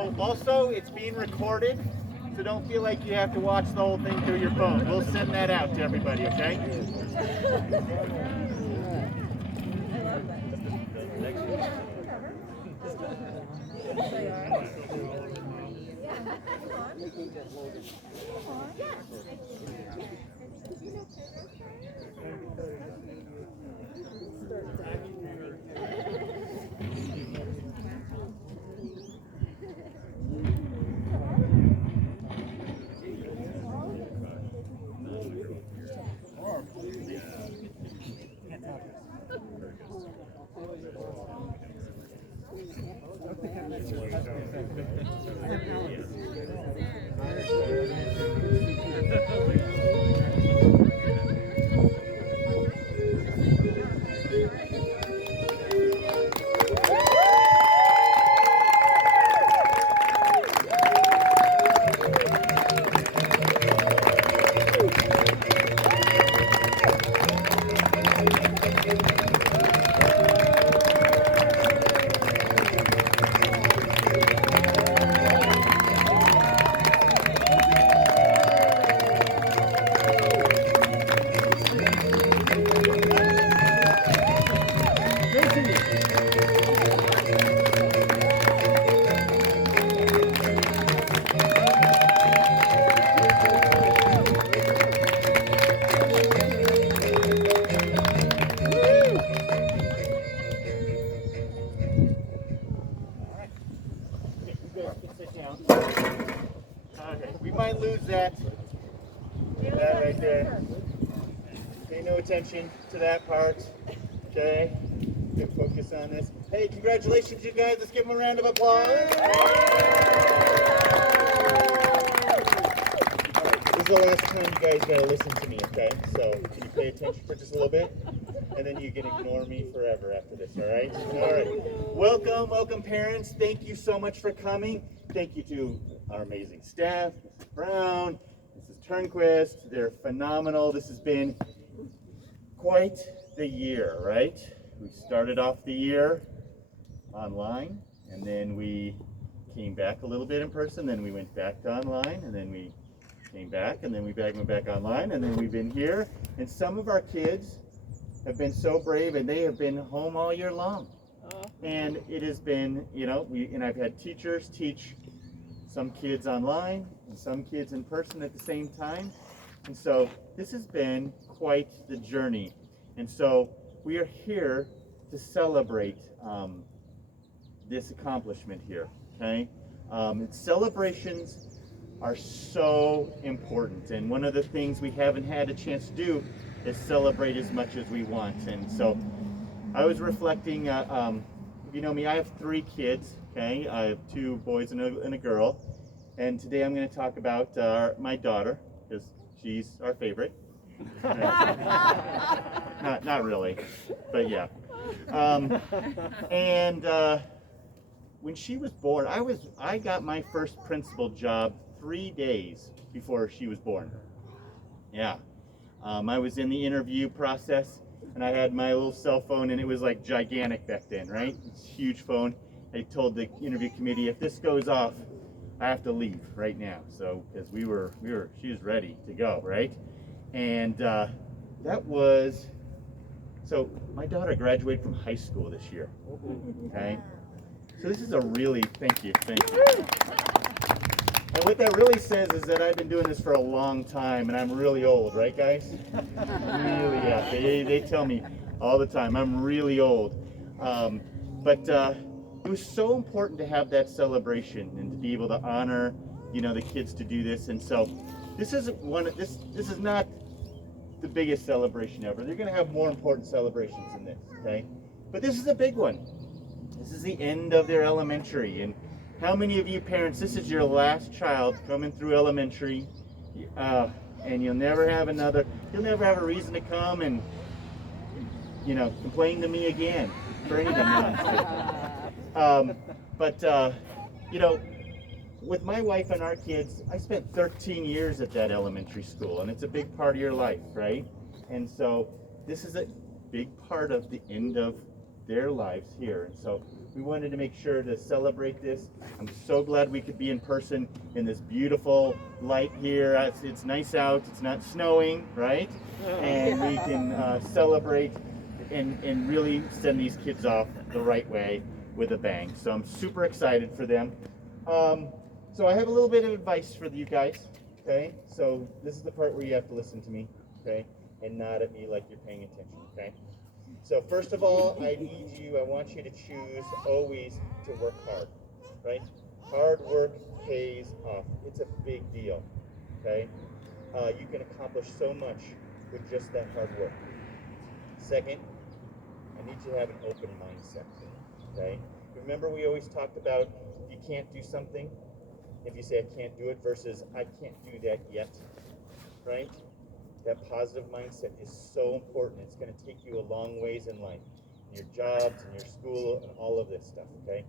Oh, also, it's being recorded, so don't feel like you have to watch the whole thing through your phone. We'll send that out to everybody, okay? Okay, we might lose that right there. Pay no attention to that part. Okay, good focus on this. Hey, congratulations, you guys. Let's give them a round of applause. This is the last time you guys gotta listen to me, okay? So can you pay attention for just a little bit? And then you can ignore me forever after this, all right? All right. Welcome, parents. Thank you so much for coming. Thank you to our amazing staff, Mrs. Brown, Mrs. Turnquist. They're phenomenal. This has been quite the year, right? We started off the year online, and then we came back a little bit in person, then we went back to online, and then we came back, and then we went back online, and then we've been here. And some of our kids have been so brave, and they have been home all year long. And it has been, you know, and I've had teachers teach some kids online and some kids in person at the same time. And so this has been quite the journey. And so we are here to celebrate this accomplishment here, okay? Celebrations are so important. And one of the things we haven't had a chance to do is celebrate as much as we want. And so I was reflecting, you know me, I have 3 kids, okay? I have 2 boys and a girl. And today I'm going to talk about my daughter, because she's our favorite. Not really, but yeah. When she was born, I got my first principal job 3 days before she was born. Yeah. I was in the interview process, and I had my little cell phone, and it was like gigantic back then, right? It's a huge phone. I told the interview committee, if this goes off, I have to leave right now. So, because she was ready to go, right? And so my daughter graduated from high school this year, okay? So this is a really, thank you. And what that really says is that I've been doing this for a long time, and I'm really old, right, guys? Really, yeah. They tell me all the time I'm really old. But it was so important to have that celebration and to be able to honor, you know, the kids to do this. And so this is not the biggest celebration ever. They're going to have more important celebrations than this, okay? But this is a big one. This is the end of their elementary, and how many of you parents, this is your last child coming through elementary, and you'll never have a reason to come and, you know, complain to me again for any of them. You know, with my wife and our kids, I spent 13 years at that elementary school, and it's a big part of your life, right? And so this is a big part of the end of their lives here. And so we wanted to make sure to celebrate this. I'm so glad we could be in person in this beautiful light here. It's nice out, it's not snowing, right? And we can celebrate and really send these kids off the right way with a bang. So I'm super excited for them. So I have a little bit of advice for you guys, okay? So this is the part where you have to listen to me, okay? And nod at me like you're paying attention, okay? So first of all, I want you to choose always to work hard, right? Hard work pays off. It's a big deal, okay? You can accomplish so much with just that hard work. Second, I need you to have an open mindset, okay? Remember we always talked about if you can't do something, if you say I can't do it versus I can't do that yet, right? That positive mindset is so important. It's going to take you a long ways in life, in your jobs, in your school, and all of this stuff, okay?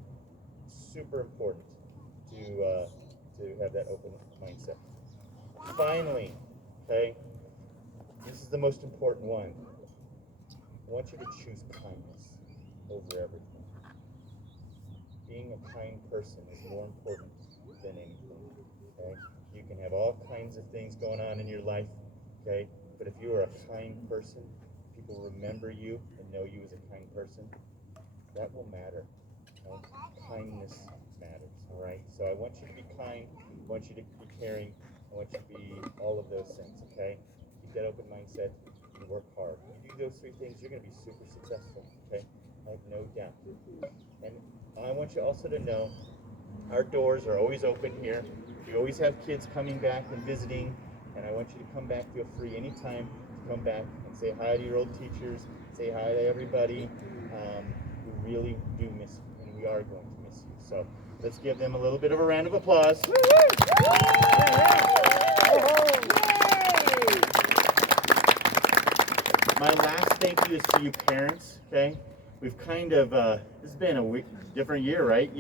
Super important to have that open mindset. Finally, okay, this is the most important one. I want you to choose kindness over everything. Being a kind person is more important than anything, okay? You can have all kinds of things going on in your life, okay? But if you are a kind person, people remember you and know you as a kind person, that will matter. Okay? Kindness matters, all right? So I want you to be kind. I want you to be caring. I want you to be all of those things, okay? Keep that open mindset and work hard. If you do those three things, you're going to be super successful, okay? I have no doubt. And I want you also to know our doors are always open here. We always have kids coming back and visiting, and I want you to come back. Feel free anytime to come back and say hi to your old teachers, say hi to everybody. We really do miss you, and we are going to miss you. So let's give them a little bit of a round of applause. My last thank you is to you parents, okay? We've kind of, this has been a different year, right?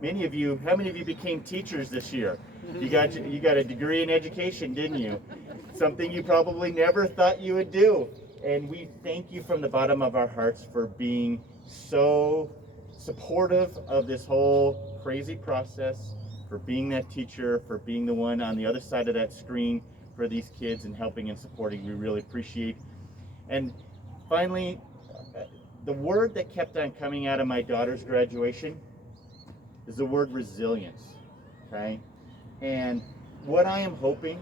Many of you, how many of you became teachers this year? You got a degree in education, didn't you? Something you probably never thought you would do. And we thank you from the bottom of our hearts for being so supportive of this whole crazy process, for being that teacher, for being the one on the other side of that screen for these kids and helping and supporting. We really appreciate. And finally, the word that kept on coming out of my daughter's graduation is the word resilience, okay? And what I am hoping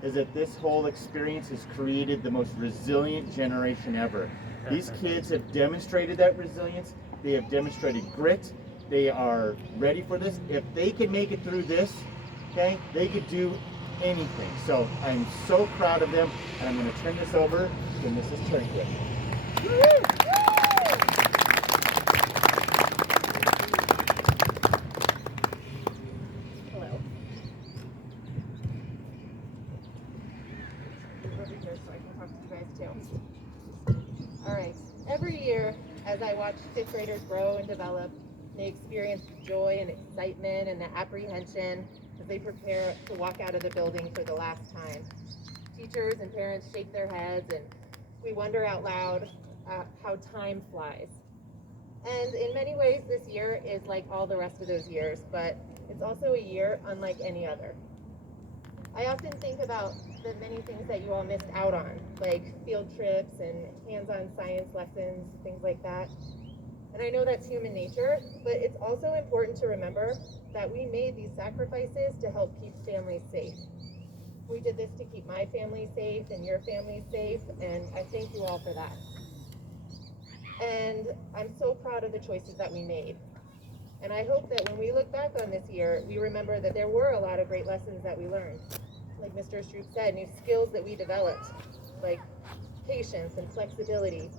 is that this whole experience has created the most resilient generation ever. These kids have demonstrated that resilience. They have demonstrated grit. They are ready for this. If they can make it through this, okay, they could do anything. So I'm so proud of them, and I'm going to turn this over to Mrs. Turnquist. Hello. Over here so I can talk to you guys too. All right. Every year, as I watch fifth graders grow and develop, they experience joy and excitement and the apprehension as they prepare to walk out of the building for the last time. Teachers and parents shake their heads, and we wonder out loud how time flies. And in many ways, this year is like all the rest of those years, but it's also a year unlike any other. I often think about the many things that you all missed out on, like field trips and hands-on science lessons, things like that. And I know that's human nature, but it's also important to remember that we made these sacrifices to help keep families safe. We did this to keep my family safe and your family safe, and I thank you all for that. And I'm so proud of the choices that we made. And I hope that when we look back on this year, we remember that there were a lot of great lessons that we learned. Like Mr. Stroop said, new skills that we developed, like patience and flexibility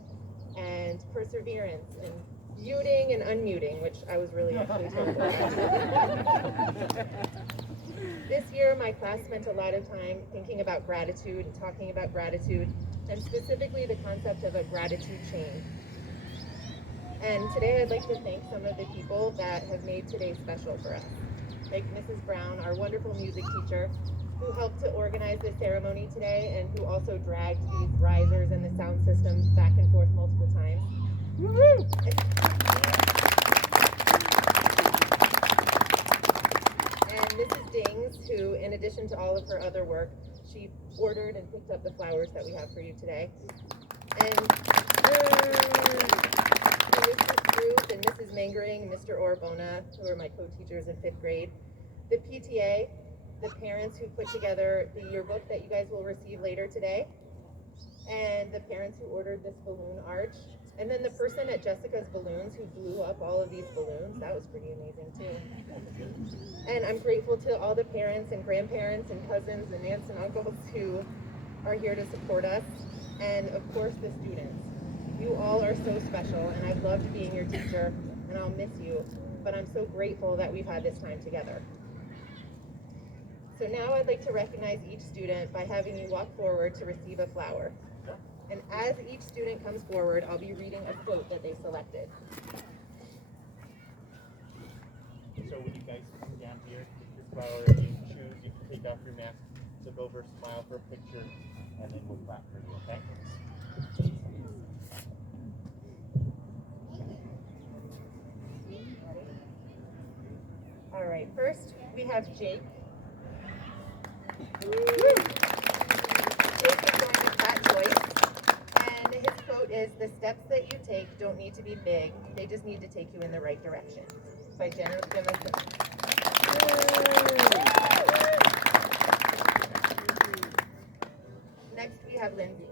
and perseverance and muting and unmuting, which I was really actually terrible at. This year, my class spent a lot of time thinking about gratitude and talking about gratitude, and specifically the concept of a gratitude chain. And today I'd like to thank some of the people that have made today special for us. Like Mrs. Brown, our wonderful music teacher, who helped to organize the ceremony today and who also dragged these risers and the sound system back and forth multiple times. Woo-hoo! addition to all of her other work, she ordered and picked up the flowers that we have for you today. And Mrs. Ruth and Mrs. Mangering and Mr. Orbona, who are my co-teachers in 5th grade, the PTA, the parents who put together the yearbook that you guys will receive later today, and the parents who ordered this balloon arch, and then the person at Jessica's Balloons who blew up all of these balloons. That was pretty amazing too. And I'm grateful to all the parents and grandparents and cousins and aunts and uncles who are here to support us, and of course the students. You all are so special, and I've loved being your teacher, and I'll miss you, but I'm so grateful that we've had this time together. So now I'd like to recognize each student by having you walk forward to receive a flower. And as each student comes forward, I'll be reading a quote that they selected. So when you guys come down here, pick your flower, you choose, you can take off your mask, look over, smile for a picture, and then we'll clap for you, okay? All right, first we have Jake. Jake is going to Pat Joyce, and his quote is, "The steps that you take don't need to be big, they just need to take you in the right direction," by Jenna Jemison. Next we have Lindsay.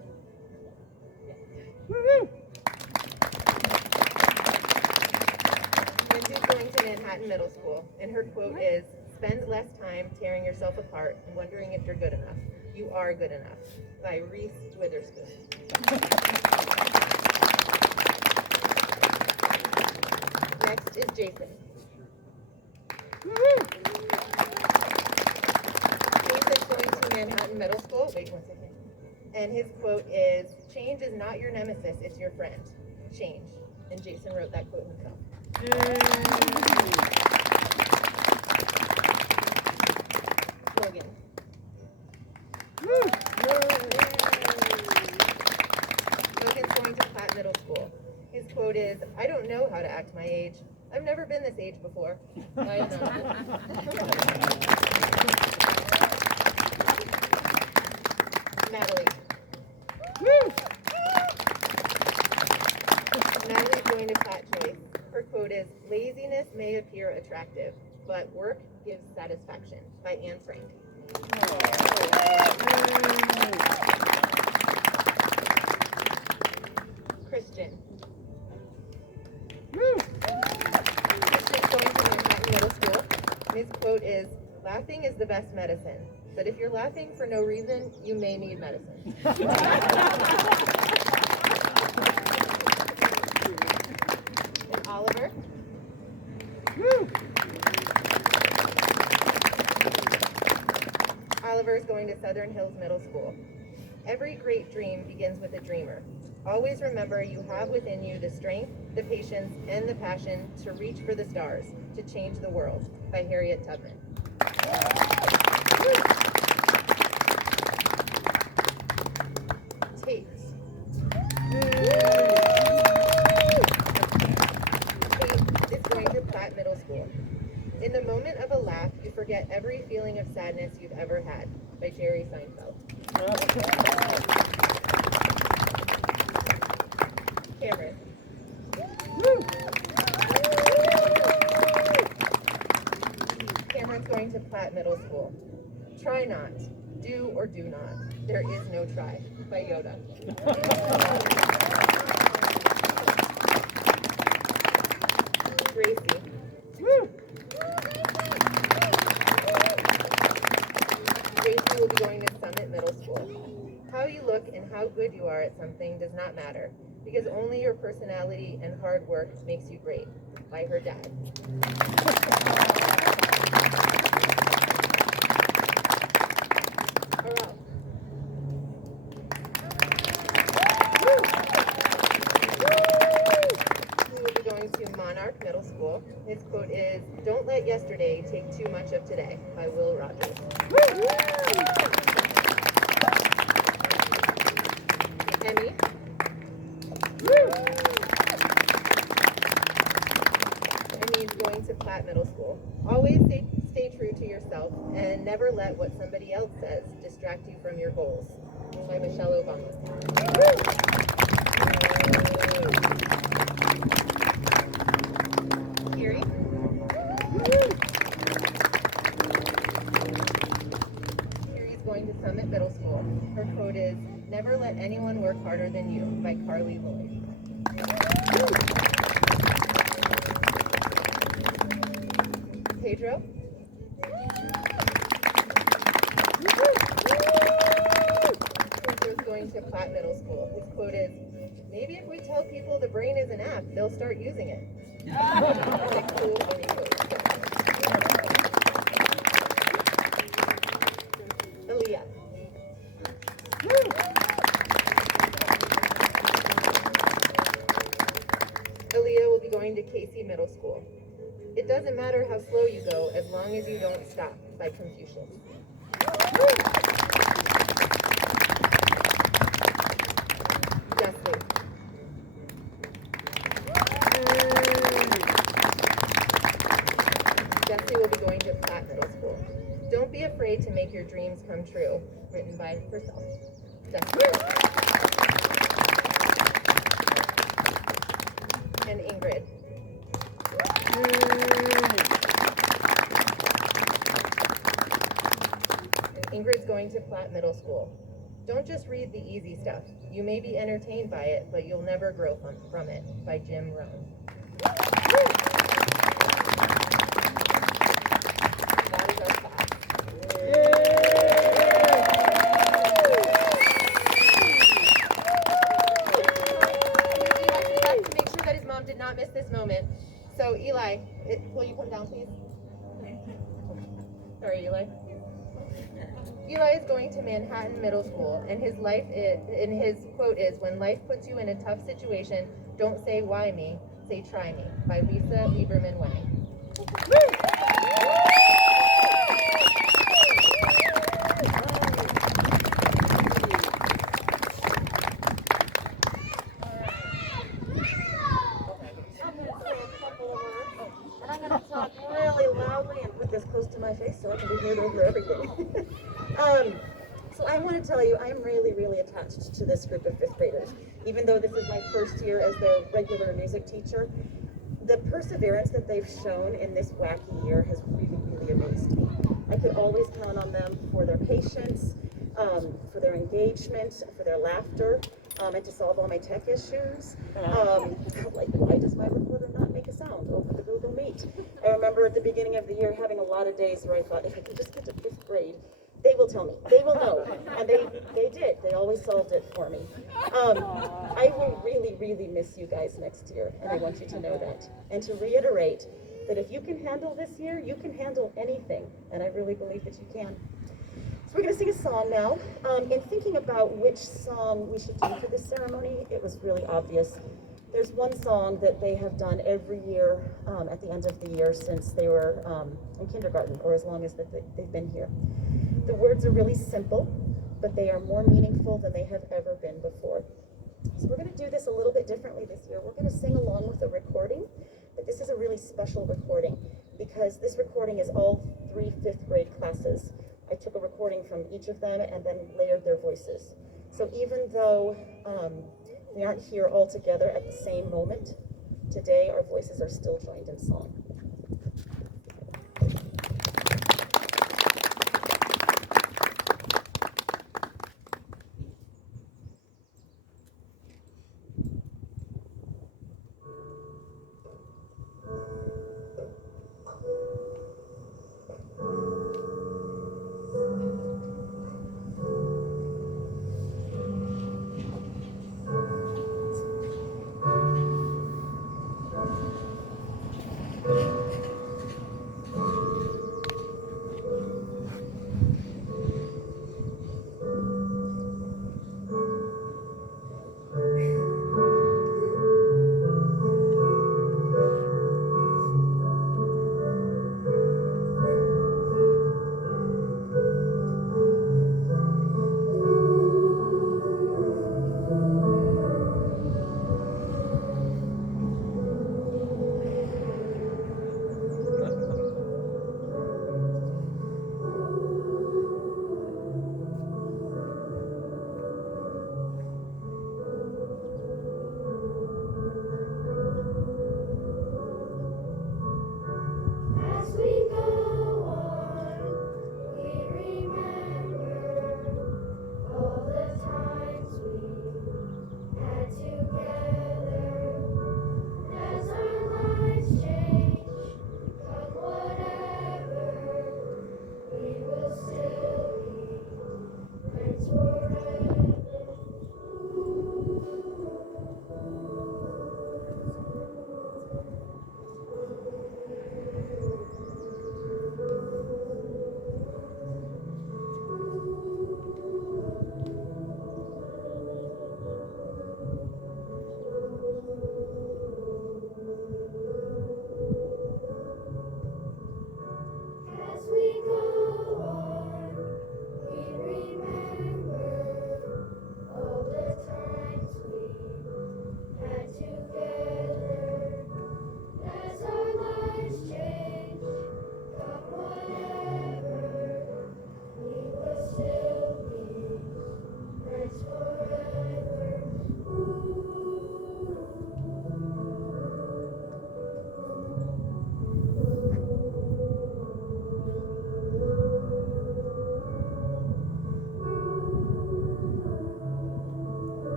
Lindsay's going to Manhattan Middle School, and her quote is, "Spend less time tearing yourself apart and wondering if you're good enough. You are good enough," by Reese Witherspoon. Next is Jason. Jason's going to Manhattan Middle School. Wait one second. And his quote is, "Change is not your nemesis, it's your friend. Change." And Jason wrote that quote himself. Logan. Logan's going to Platt Middle School. His quote is, "I don't know how to act my age. I've never been this age before." I know. Natalie. Natalie's going to Platt Joyce. Her quote is, "Laziness may appear attractive, but work gives satisfaction," by Anne Frank. Christian. Christian's going to Manhattan Middle School. His quote is, "Laughing is the best medicine, but if you're laughing for no reason, you may need medicine." And Oliver. Oliver is going to Southern Hills Middle School. Every great dream begins with a dreamer. Always remember you have within you the strength, the patience, and the passion to reach for the stars, to change the world, by Harriet Tubman. Tate. Tate is going to Platt Middle School. In the moment of a laugh, you forget every feeling of sadness you've ever had, by Jerry Seinfeld. Cameron. Cameron's going to Platt Middle School. Try not. Do or do not. There is no try, by Yoda. Gracie. Gracie will be going to Summit Middle School. How you look and how good you are at something does not matter, because only your personality and hard work makes you great, by her dad. Aral. He will be going to Monarch Middle School. His quote is, "Don't let yesterday take too much of today," by Will Rogers. Emmy. Emmy's going to Platt Middle School. Always stay true to yourself and never let what somebody else says distract you from your goals. By Michelle Obama. Kiri? Kiri's going to Summit Middle School. Her quote is, "Never let anyone work harder than you," by Carly Lloyd. Pedro? Pedro's going to Platt Middle School. His quote is, "Maybe if we tell people the brain is an app, they'll start using it." Like cool, funny quote. Aaliyah. Aaliyah will be going to Casey Middle School. "It doesn't matter how slow you go as long as you don't stop," by Confucius. Jessie. Jessie will be going to Platt Middle School. "Don't be afraid to make your dreams come true," written by herself. Jessie. And Ingrid. Ingrid's going to Platt Middle School. "Don't just read the easy stuff. You may be entertained by it, but you'll never grow from it," by Jim Rohn. That is our class. Eli to the back to make sure that his mom did not miss this moment. So Eli, will you come down, please? Sorry, Eli. Eli is going to Manhattan Middle School, and his quote is, "When life puts you in a tough situation, don't say why me, say try me," by Lisa Lieberman Wang. And I'm going to talk really loudly and put this close to my face so I can be heard over everything. So I want to tell you, I'm really, really attached to this group of fifth graders. Even though this is my first year as their regular music teacher, the perseverance that they've shown in this wacky year has really, really amazed me. I could always count on them for their patience, for their engagement, for their laughter, and to solve all my tech issues. Like, why does my recorder not make a sound over the Google Meet? I remember at the beginning of the year having a lot of days where I thought, if I could just get to fifth grade, they will tell me, they will know. And they did, they always solved it for me. I will really, really miss you guys next year, and I want you to know that. And to reiterate that if you can handle this year, you can handle anything, and I really believe that you can. So we're going to sing a song now. In thinking about which song we should do for this ceremony, it was really obvious. There's one song that they have done every year at the end of the year since they were in kindergarten, or as long as they've been here. The words are really simple, but they are more meaningful than they have ever been before. So we're going to do this a little bit differently this year. We're going to sing along with a recording, but this is a really special recording because this recording is all 3 fifth grade classes. I took a recording from each of them and then layered their voices. So even though we aren't here all together at the same moment, today our voices are still joined in song.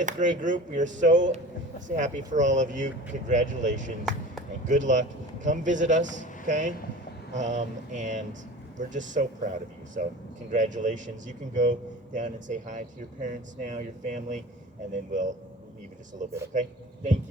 fifth grade group. We are so happy for all of you. Congratulations and good luck. Come visit us, okay? And we're just so proud of you. So congratulations. You can go down and say hi to your parents now, your family, and then we'll leave in just a little bit, okay? Thank you.